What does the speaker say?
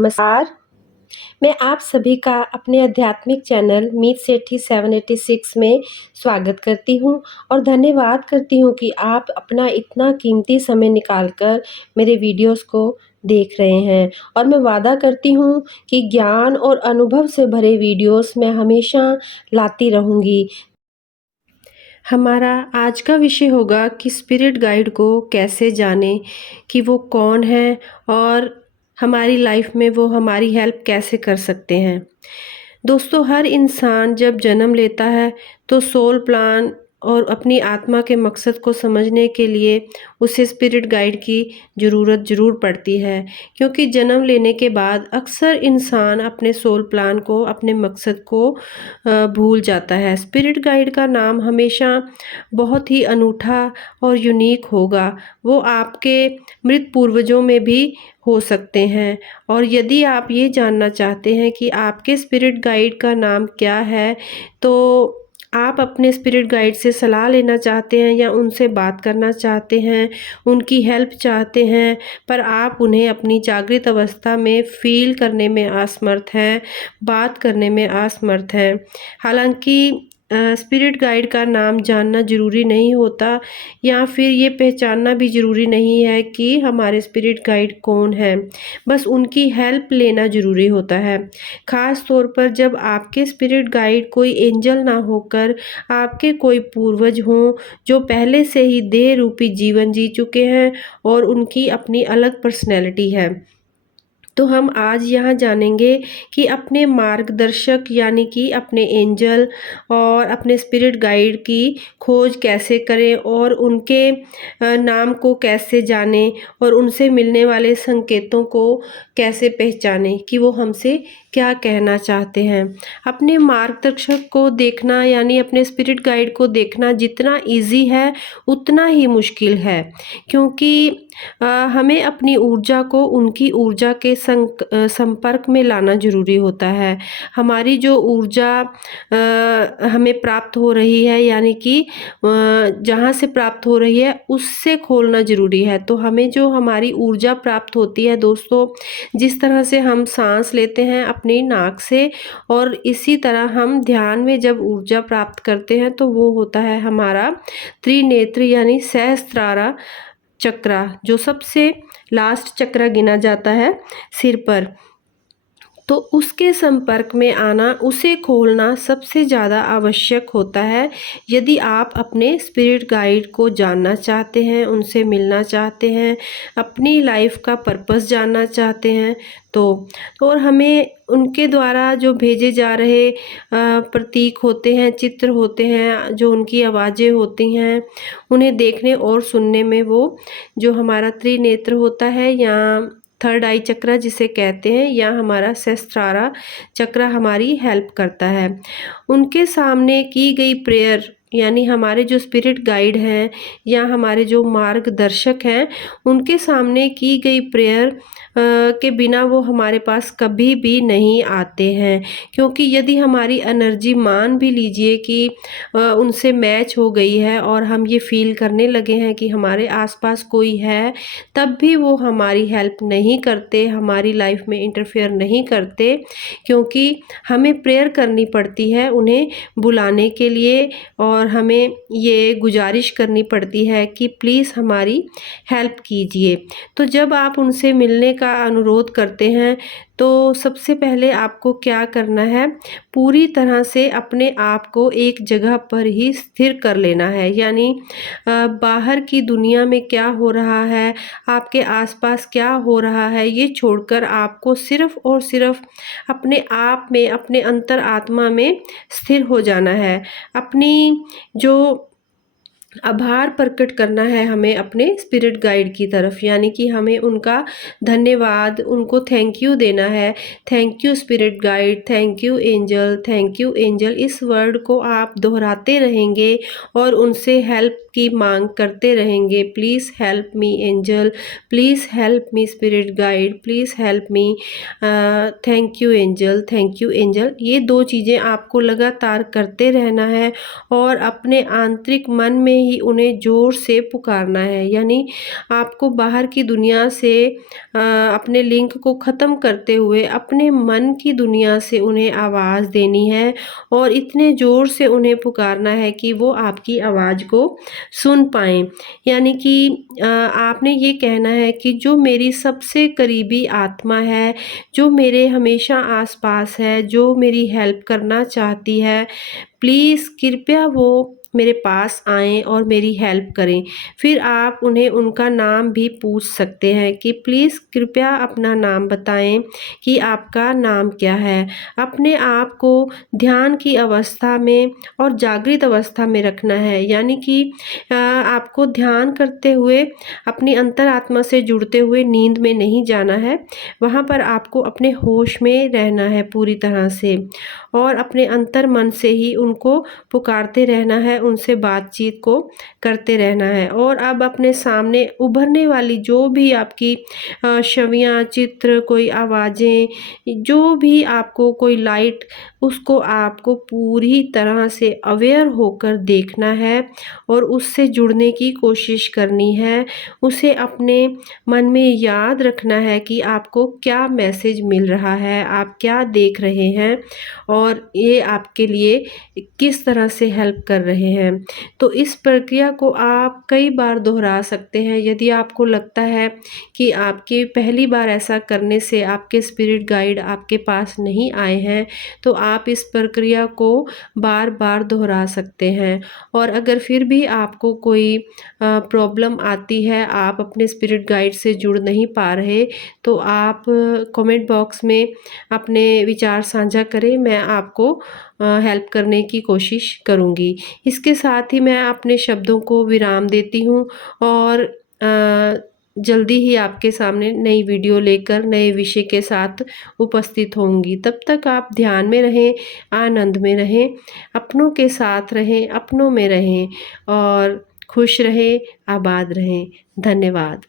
नमस्कार। मैं आप सभी का अपने आध्यात्मिक चैनल मीत सेठी 786 में स्वागत करती हूँ और धन्यवाद करती हूँ कि आप अपना इतना कीमती समय निकाल कर मेरे वीडियोस को देख रहे हैं और मैं वादा करती हूँ कि ज्ञान और अनुभव से भरे वीडियोस मैं हमेशा लाती रहूँगी। हमारा आज का विषय होगा कि स्पिरिट गाइड को कैसे जानें, कि वो कौन है और हमारी लाइफ में वो हमारी हेल्प कैसे कर सकते हैं। दोस्तों, हर इंसान जब जन्म लेता है तो सोल प्लान और अपनी आत्मा के मकसद को समझने के लिए उसे स्पिरिट गाइड की ज़रूरत ज़रूर पड़ती है, क्योंकि जन्म लेने के बाद अक्सर इंसान अपने सोल प्लान को, अपने मकसद को भूल जाता है। स्पिरिट गाइड का नाम हमेशा बहुत ही अनूठा और यूनिक होगा। वो आपके मृत पूर्वजों में भी हो सकते हैं। और यदि आप ये जानना चाहते हैं कि आपके स्पिरिट गाइड का नाम क्या है, तो आप अपने स्पिरिट गाइड से सलाह लेना चाहते हैं या उनसे बात करना चाहते हैं, उनकी हेल्प चाहते हैं, पर आप उन्हें अपनी जागृत अवस्था में फ़ील करने में असमर्थ हैं, बात करने में असमर्थ हैं। हालाँकि स्पिरिट गाइड का नाम जानना ज़रूरी नहीं होता, या फिर ये पहचानना भी ज़रूरी नहीं है कि हमारे स्पिरिट गाइड कौन है। बस उनकी हेल्प लेना ज़रूरी होता है। ख़ास तौर पर जब आपके स्पिरिट गाइड कोई एंजल ना होकर आपके कोई पूर्वज हों, जो पहले से ही देह रूपी जीवन जी चुके हैं और उनकी अपनी अलग पर्सनैलिटी है। तो हम आज यहाँ जानेंगे कि अपने मार्गदर्शक यानी कि अपने एंजल और अपने स्पिरिट गाइड की खोज कैसे करें और उनके नाम को कैसे जानें और उनसे मिलने वाले संकेतों को कैसे पहचानें कि वो हमसे क्या कहना चाहते हैं। अपने मार्गदर्शक को देखना यानी अपने स्पिरिट गाइड को देखना जितना ईजी है उतना ही मुश्किल है, क्योंकि हमें अपनी ऊर्जा को उनकी ऊर्जा के संपर्क में लाना ज़रूरी होता है। हमारी जो ऊर्जा हमें प्राप्त हो रही है यानी कि जहाँ से प्राप्त हो रही है उससे खोलना ज़रूरी है। तो हमें जो हमारी ऊर्जा प्राप्त होती है दोस्तों, जिस तरह से हम साँस लेते हैं अपनी नाक से और इसी तरह हम ध्यान में जब ऊर्जा प्राप्त करते हैं तो वो होता है हमारा त्रिनेत्र यानी सहस्त्रारा चक्रा, जो सबसे लास्ट चक्रा गिना जाता है सिर पर। तो उसके संपर्क में आना, उसे खोलना सबसे ज़्यादा आवश्यक होता है यदि आप अपने स्पिरिट गाइड को जानना चाहते हैं, उनसे मिलना चाहते हैं, अपनी लाइफ का पर्पस जानना चाहते हैं। तो और हमें उनके द्वारा जो भेजे जा रहे प्रतीक होते हैं, चित्र होते हैं, जो उनकी आवाज़ें होती हैं, उन्हें देखने और सुनने में वो जो हमारा त्रिनेत्र होता है या थर्ड आई चक्र जिसे कहते हैं, या हमारा सहस्त्रारा चक्र हमारी हेल्प करता है। उनके सामने की गई प्रेयर यानी हमारे जो स्पिरिट गाइड हैं या हमारे जो मार्गदर्शक हैं, उनके सामने की गई प्रेयर के बिना वो हमारे पास कभी भी नहीं आते हैं, क्योंकि यदि हमारी एनर्जी मान भी लीजिए कि उनसे मैच हो गई है और हम ये फील करने लगे हैं कि हमारे आसपास कोई है, तब भी वो हमारी हेल्प नहीं करते, हमारी लाइफ में इंटरफेयर नहीं करते, क्योंकि हमें प्रेयर करनी पड़ती है उन्हें बुलाने के लिए और हमें ये गुजारिश करनी पड़ती है कि प्लीज़ हमारी हेल्प कीजिए। तो जब आप उनसे मिलने का अनुरोध करते हैं तो सबसे पहले आपको क्या करना है, पूरी तरह से अपने आप को एक जगह पर ही स्थिर कर लेना है। यानी बाहर की दुनिया में क्या हो रहा है, आपके आसपास क्या हो रहा है, ये छोड़कर आपको सिर्फ़ और सिर्फ़ अपने आप में, अपने अंतर आत्मा में स्थिर हो जाना है। अपनी जो आभार प्रकट करना है हमें अपने स्पिरिट गाइड की तरफ, यानी कि हमें उनका धन्यवाद, उनको थैंक यू देना है। Thank you spirit guide, thank you angel, thank you angel. इस वर्ड को आप दोहराते रहेंगे और उनसे हेल्प की मांग करते रहेंगे। Please help me angel, please help me spirit guide, please help me, thank you angel, thank you angel. ये दो चीज़ें आपको लगातार करते रहना है और अपने आंतरिक मन में ही उन्हें ज़ोर से पुकारना है। यानी आपको बाहर की दुनिया से अपने लिंक को ख़त्म करते हुए अपने मन की दुनिया से उन्हें आवाज़ देनी है और इतने ज़ोर से उन्हें पुकारना है कि वो आपकी आवाज़ को सुन पाएँ। यानी कि आपने ये कहना है कि जो मेरी सबसे करीबी आत्मा है, जो मेरे हमेशा आस-पास है, जो मेरी हेल्प करना चाहती है, प्लीज़ कृपया वो मेरे पास आएँ और मेरी हेल्प करें। फिर आप उन्हें उनका नाम भी पूछ सकते हैं कि प्लीज़ कृपया अपना नाम बताएँ कि आपका नाम क्या है? अपने आप को ध्यान की अवस्था में और जागृत अवस्था में रखना है। यानी कि आपको ध्यान करते हुए अपनी अंतरात्मा से जुड़ते हुए नींद में नहीं जाना है। वहाँ पर आपको अपने होश में रहना है पूरी तरह से और अपने अंतर मन से ही उनको पुकारते रहना है, उनसे बातचीत को करते रहना है। और अब अपने सामने उभरने वाली जो भी आपकी छवियाँ, चित्र, कोई आवाज़ें, जो भी आपको कोई लाइट, उसको आपको पूरी तरह से अवेयर होकर देखना है और उससे जुड़ने की कोशिश करनी है। उसे अपने मन में याद रखना है कि आपको क्या मैसेज मिल रहा है, आप क्या देख रहे हैं और ये आपके लिए किस तरह से हेल्प कर रहे हैं। तो इस प्रक्रिया को आप कई बार दोहरा सकते हैं। यदि आपको लगता है कि आपके पहली बार ऐसा करने से आपके स्पिरिट गाइड आपके पास नहीं आए हैं, तो आप इस प्रक्रिया को बार-बार दोहरा सकते हैं। और अगर फिर भी आपको कोई प्रॉब्लम आती है, आप अपने स्पिरिट गाइड से जुड़ नहीं पा रहे, तो आप कमेंट बॉक्स में अपने विचार साझा करें, मैं आपको हेल्प करने की कोशिश करूँगी। इसके साथ ही मैं अपने शब्दों को विराम देती हूँ और जल्दी ही आपके सामने नई वीडियो लेकर नए विषय के साथ उपस्थित होंगी। तब तक आप ध्यान में रहें, आनंद में रहें, अपनों के साथ रहें, अपनों में रहें और खुश रहें, आबाद रहें। धन्यवाद।